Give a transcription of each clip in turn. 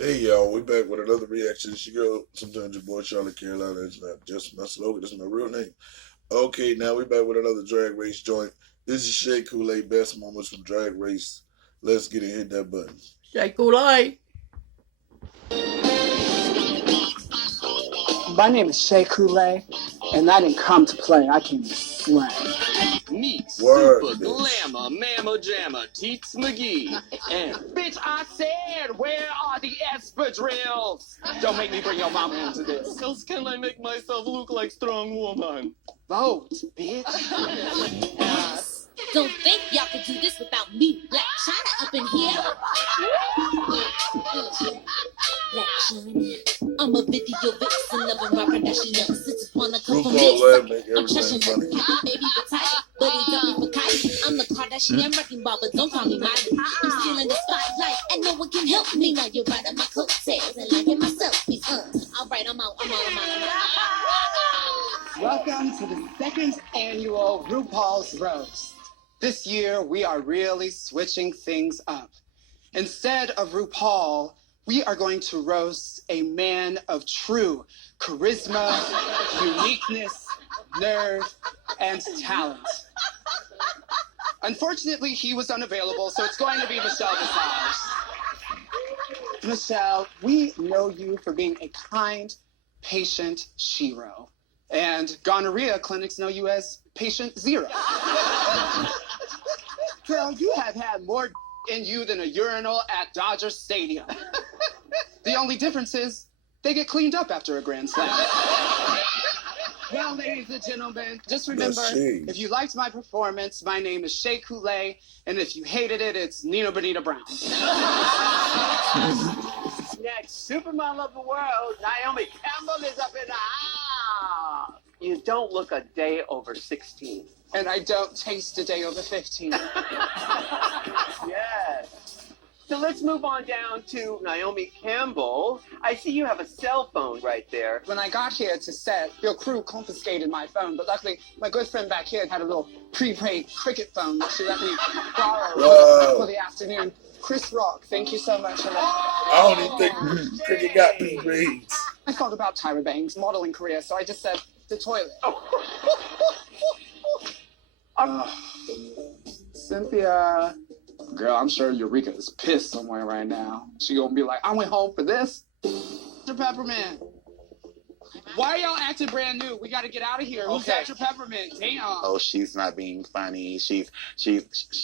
Hey y'all, we back with another reaction. It's your girl, sometimes your boy Charlotte Carolina. It's not just my slogan, it's my real name. Okay, now we back with another drag race joint. This is Shea Coulee, best moments from Drag Race. Let's get it, hit that button. Shea Coulee. My name is Shea Coulee, and I didn't come to play. I came to slay. Meet Word, Super bitch. Glamour Mamma Jamma Teets McGee. And bitch, I said, where are the espadrilles? Don't make me bring your mama into this. Else can I make myself look like strong woman? Vote, bitch. Don't think y'all could do this without me. Black China up in here. Black China. I'm a video vixen of my Kardashian. Sisters wanna come for me. RuPaul make I'm everything trashing funny. that baby retired, but he got me for Kylie. I'm the Kardashian wrecking ball, but don't call me Miley. I'm stealing the spotlight, and no one can help me. Now you're right on my coattails and liking my selfies. Alright, I'm out. Welcome to the second annual RuPaul's Roast. This year, we are really switching things up. Instead of RuPaul, we are going to roast a man of true charisma, uniqueness, nerve, and talent. Unfortunately, he was unavailable, so it's going to be Michelle Visage. Michelle, we know you for being a kind, patient shero. And gonorrhea clinics know you as patient zero. Girl, you have had more in you than a urinal at Dodger Stadium. The only difference is they get cleaned up after a grand slam. Well, ladies and gentlemen, just remember, if you liked my performance, my name is Shea Coulee, and if you hated it, it's Nina Bonita Brown. Next, supermodel of the world, Naomi Campbell is up in the house. You don't look a day over 16. And I don't taste a day over 15. Yes. So let's move on down to Naomi Campbell. I see you have a cell phone right there. When I got here to set, your crew confiscated my phone, but luckily my good friend back here had a little prepaid cricket phone that she let me borrow for the afternoon. Chris Rock, thank you so much for that. I don't even think Cricket got me grades. I thought about Tyra Banks' modeling career, so I just said the toilet. Cynthia. Girl, I'm sure Eureka is pissed somewhere right now. She gonna be like, I went home for this. Dr. Peppermint. Why are y'all acting brand new? We gotta get out of here. Who's Dr. Peppermint? Damn. Oh, she's not being funny. She's.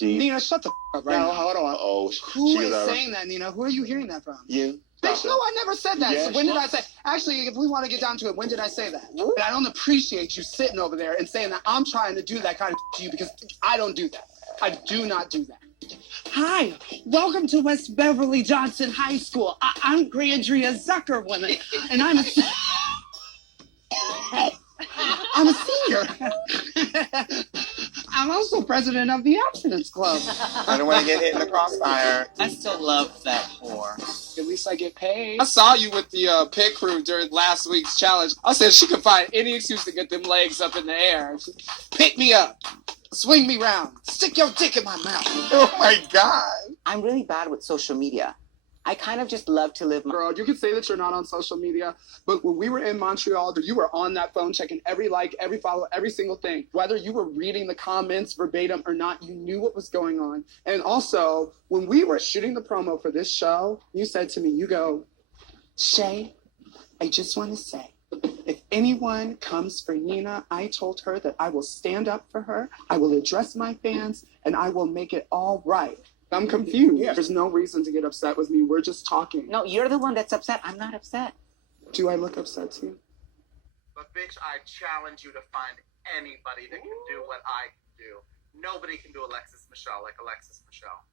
Nina, shut the up right No, now. hold on. Oh, Who is saying that, Nina? Who are you hearing that from? You. Bitch, no, I never said that. Yes. So when did I say? Actually, if we want to get down to it, when did I say that? And I don't appreciate you sitting over there and saying that I'm trying to do that kind of to you because I don't do that. I do not do that. Hi, welcome to West Beverly Johnson High School. I'm Grandria Zuckerwoman, and I'm a senior. I'm also president of the Abstinence Club. I don't want to get hit in the crossfire. I still love that whore. At least I get paid. I saw you with the pit crew during last week's challenge. I said she could find any excuse to get them legs up in the air. Pick me up. Swing me round. Stick your dick in my mouth. Oh my God. I'm really bad with social media. I kind of just love to live my... Girl, you can say that you're not on social media, but when we were in Montreal, you were on that phone checking every like, every follow, every single thing. Whether you were reading the comments verbatim or not, you knew what was going on. And also, when we were shooting the promo for this show, you said to me, you go, Shea, I just want to say, if anyone comes for Nina, I told her that I will stand up for her, I will address my fans, and I will make it all right. I'm confused. Yeah. There's no reason to get upset with me. We're just talking. No, you're the one that's upset. I'm not upset. Do I look upset to you? But bitch, I challenge you to find anybody that can do what I can do. Nobody can do Alexis Michelle like Alexis Michelle.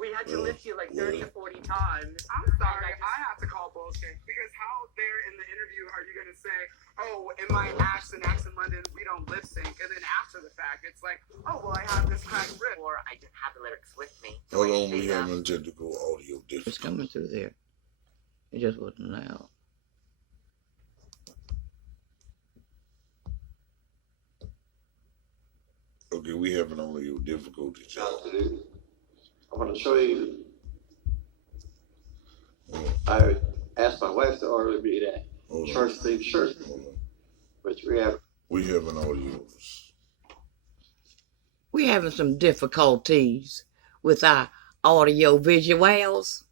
We had to lift you like 30 or 40 times. I'm sorry, I have to call bullshit. Because how there in the interview are you going to say, oh, in my Acts in London, we don't lip sync. And then after the fact, it's like, oh, well, I have this cracked rip. Or I didn't have the lyrics with me. Hold on, we have a technical audio It's difficulty. coming through there. It just wasn't loud. Okay, we have an audio difficulty, y'all. I'm going to show you I asked my wife to order me that Hold on. short sleeve shirt, Hold on. which we have. We having audios. We having some difficulties with our audio visuals.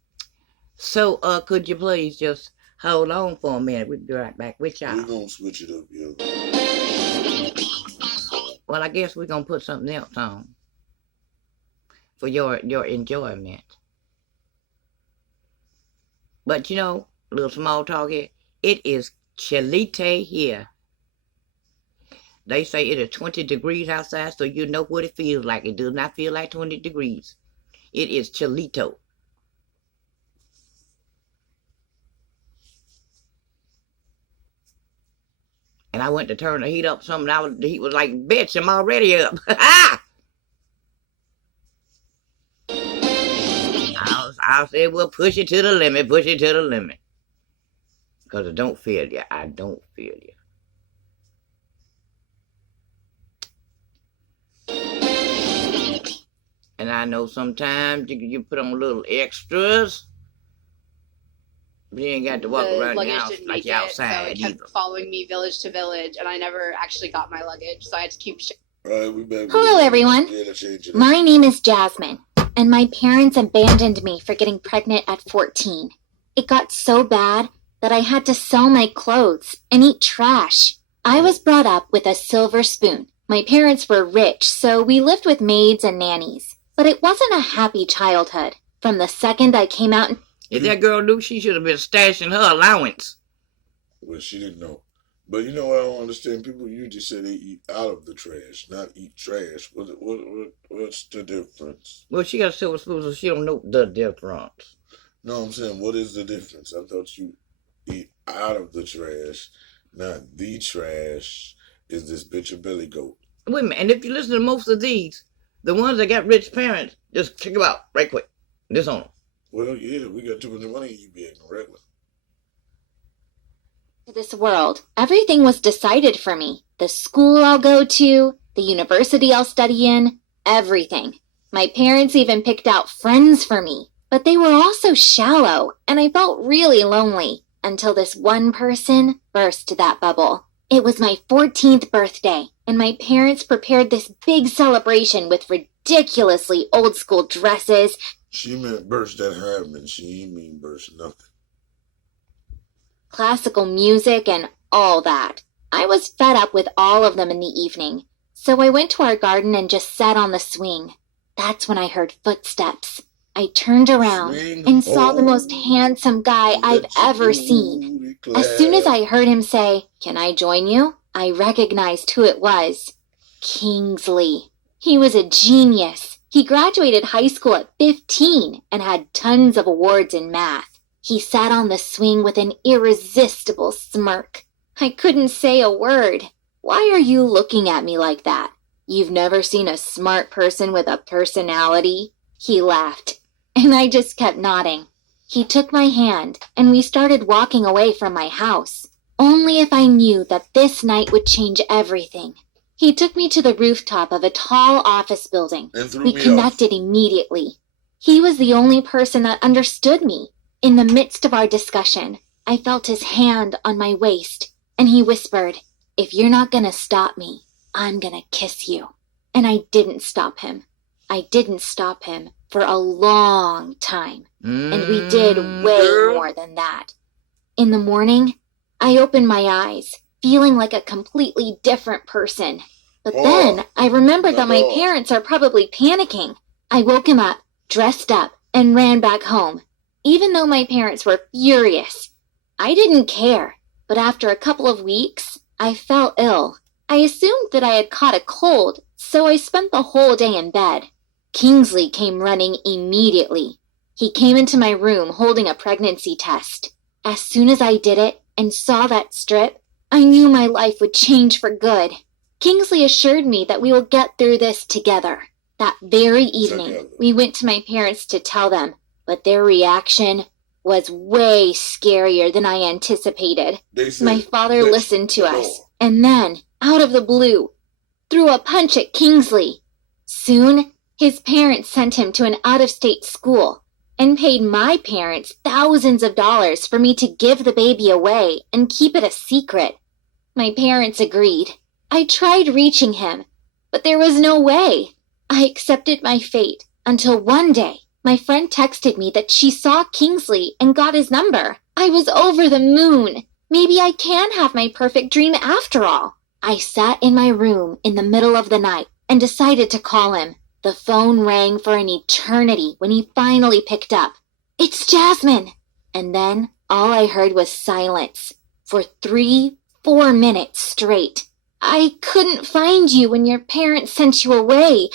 So, could you please just hold on for a minute? We'll be right back with y'all. We're gonna switch it up, yo. Well, I guess we're gonna put something else on for your enjoyment. But you know, a little small talk here. It is chilite here. They say it is 20 degrees outside, so you know what it feels like. It does not feel like 20 degrees. It is chilito. And I went to turn the heat up something. The heat was like, bitch, I'm already up. I said, well, push it to the limit, push it to the limit. Because I don't feel you. I don't feel you. And I know sometimes you put on little extras. You ain't got to walk around the house like you're outside so it kept following me village to village, and I never actually got my luggage, so I had to keep. All right, we back. Hello, everyone. My name is Jasmine, and my parents abandoned me for getting pregnant at 14. It got so bad that I had to sell my clothes and eat trash. I was brought up with a silver spoon. My parents were rich, so we lived with maids and nannies. But it wasn't a happy childhood. From the second I came out... If that girl knew, she should have been stashing her allowance. Well, she didn't know. But you know, I don't understand. People usually say they eat out of the trash, not eat trash. What's the difference? Well, she got a silver spoon, so she don't know the difference. No, I'm saying, what is the difference? I thought you eat out of the trash, not the trash. Is this bitch a belly goat? Wait a minute, and if you listen to most of these, the ones that got rich parents, just kick them out right quick. Disown them. Well, yeah, we got too much money, you be acting regular. This world, everything was decided for me. The school I'll go to, the university I'll study in, everything. My parents even picked out friends for me, but they were all so shallow, and I felt really lonely until this one person burst that bubble. It was my 14th birthday, and my parents prepared this big celebration with ridiculously old-school dresses. She meant burst that Harriman. She ain't mean burst nothing. Classical music and all that. I was fed up with all of them in the evening, so I went to our garden and just sat on the swing. That's when I heard footsteps. I turned around and saw the most handsome guy I've ever seen. As soon as I heard him say, "Can I join you?" I recognized who it was. Kingsley. He was a genius. He graduated high school at 15 and had tons of awards in math. He sat on the swing with an irresistible smirk. I couldn't say a word. "Why are you looking at me like that? You've never seen a smart person with a personality?" He laughed, and I just kept nodding. He took my hand, and we started walking away from my house. Only if I knew that this night would change everything. He took me to the rooftop of a tall office building. We connected immediately. He was the only person that understood me. In the midst of our discussion, I felt his hand on my waist, and he whispered, "If you're not gonna stop me, I'm gonna kiss you." And I didn't stop him. I didn't stop him for a long time. And we did way more than that. In the morning, I opened my eyes, feeling like a completely different person. But then I remembered that my parents are probably panicking. I woke him up, dressed up, and ran back home. Even though my parents were furious, I didn't care. But after a couple of weeks, I fell ill. I assumed that I had caught a cold, so I spent the whole day in bed. Kingsley came running immediately. He came into my room holding a pregnancy test. As soon as I did it and saw that strip, I knew my life would change for good. Kingsley assured me that we will get through this together. That very evening, we went to my parents to tell them, but their reaction was way scarier than I anticipated. My father listened to us, and then, out of the blue, threw a punch at Kingsley. Soon, his parents sent him to an out-of-state school, and paid my parents thousands of dollars for me to give the baby away and keep it a secret. My parents agreed. I tried reaching him, but there was no way. I accepted my fate until one day my friend texted me that she saw Kingsley and got his number. I was over the moon. Maybe I can have my perfect dream after all. I sat in my room in the middle of the night and decided to call him. The phone rang for an eternity when he finally picked up. "It's Jasmine!" And then all I heard was silence for 3-4 minutes straight. "I couldn't find you when your parents sent you away,"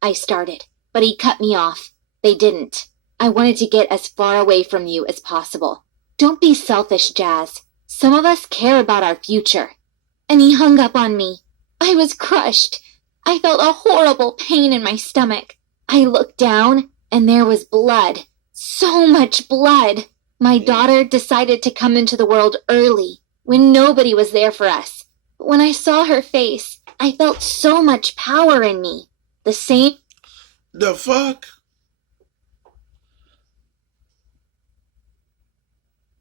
I started, but he cut me off. They didn't. "I wanted to get as far away from you as possible. Don't be selfish, Jazz. Some of us care about our future." And he hung up on me. I was crushed. I felt a horrible pain in my stomach. I looked down, and there was blood. So much blood. My daughter decided to come into the world early, when nobody was there for us. But when I saw her face, I felt so much power in me. The same... The fuck?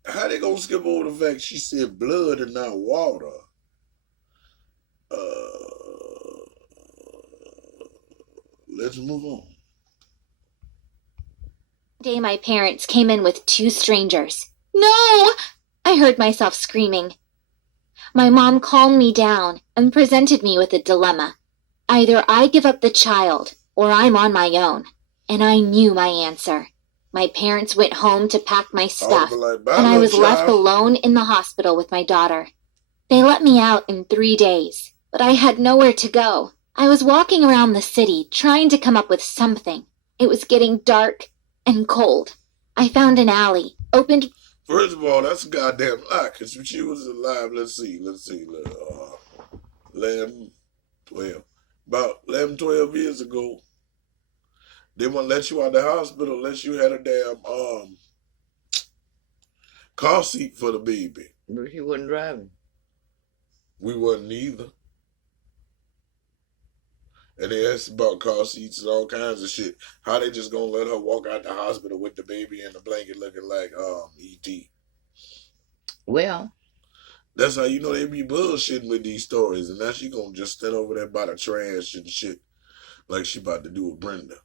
How they gonna skip over the fact she said blood and not water? Let's move on. day my parents came in with 2 strangers. "No!" I heard myself screaming. My mom calmed me down and presented me with a dilemma. Either I give up the child or I'm on my own. And I knew my answer. My parents went home to pack my stuff, and I was left alone in the hospital with my daughter. They let me out in 3 days, but I had nowhere to go. I was walking around the city trying to come up with something. It was getting dark and cold. I found an alley, opened... First of all, that's a goddamn lie, because when she was alive, let's see, 12 years ago, they wouldn't let you out of the hospital unless you had a damn car seat for the baby. But she wasn't driving. We wasn't either. And they asked about car seats and all kinds of shit. How they just gonna let her walk out the hospital with the baby in the blanket looking like E.T.? Well, that's how you know they be bullshitting with these stories. And now she gonna just stand over there by the trash and shit like she about to do with Brenda.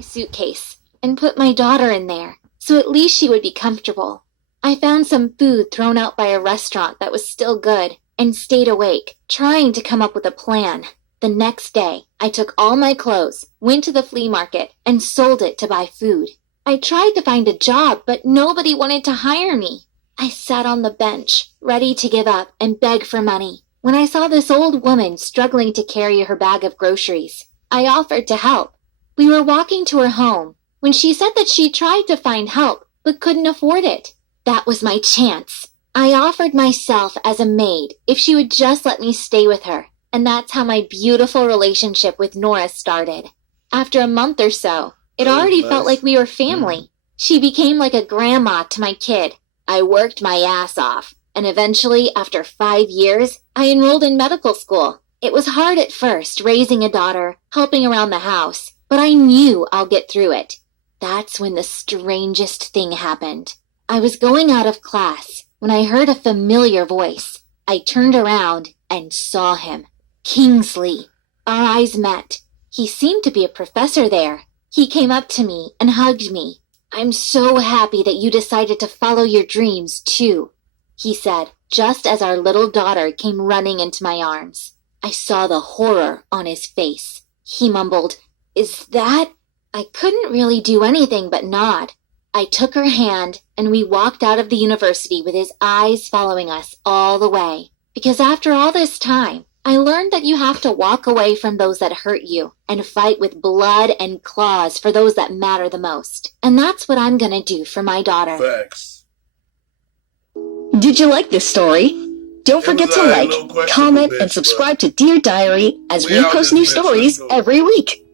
Suitcase and put my daughter in there, so at least she would be comfortable. I found some food thrown out by a restaurant that was still good and stayed awake, trying to come up with a plan. The next day, I took all my clothes, went to the flea market, and sold it to buy food. I tried to find a job, but nobody wanted to hire me. I sat on the bench, ready to give up and beg for money, when I saw this old woman struggling to carry her bag of groceries. I offered to help. We were walking to her home when she said that she tried to find help but couldn't afford it. That was my chance. I offered myself as a maid if she would just let me stay with her, and that's how my beautiful relationship with Nora started. After a month or so, it already felt like we were family. She became like a grandma to my kid. I worked my ass off, and eventually, after 5 years, I enrolled in medical school. It was hard at first, raising a daughter, helping around the house, but I knew I'll get through it. That's when the strangest thing happened. I was going out of class when I heard a familiar voice. I turned around and saw him. Kingsley. Our eyes met. He seemed to be a professor there. He came up to me and hugged me. "I'm so happy that you decided to follow your dreams, too," he said, just as our little daughter came running into my arms. I saw the horror on his face. He mumbled, "Is that?" I couldn't really do anything but nod. I took her hand, and we walked out of the university with his eyes following us all the way. Because after all this time, I learned that you have to walk away from those that hurt you and fight with blood and claws for those that matter the most. And that's what I'm gonna do for my daughter. Facts. Did you like this story? Don't forget to like, comment, and subscribe to Dear Diary as we post new stories every week.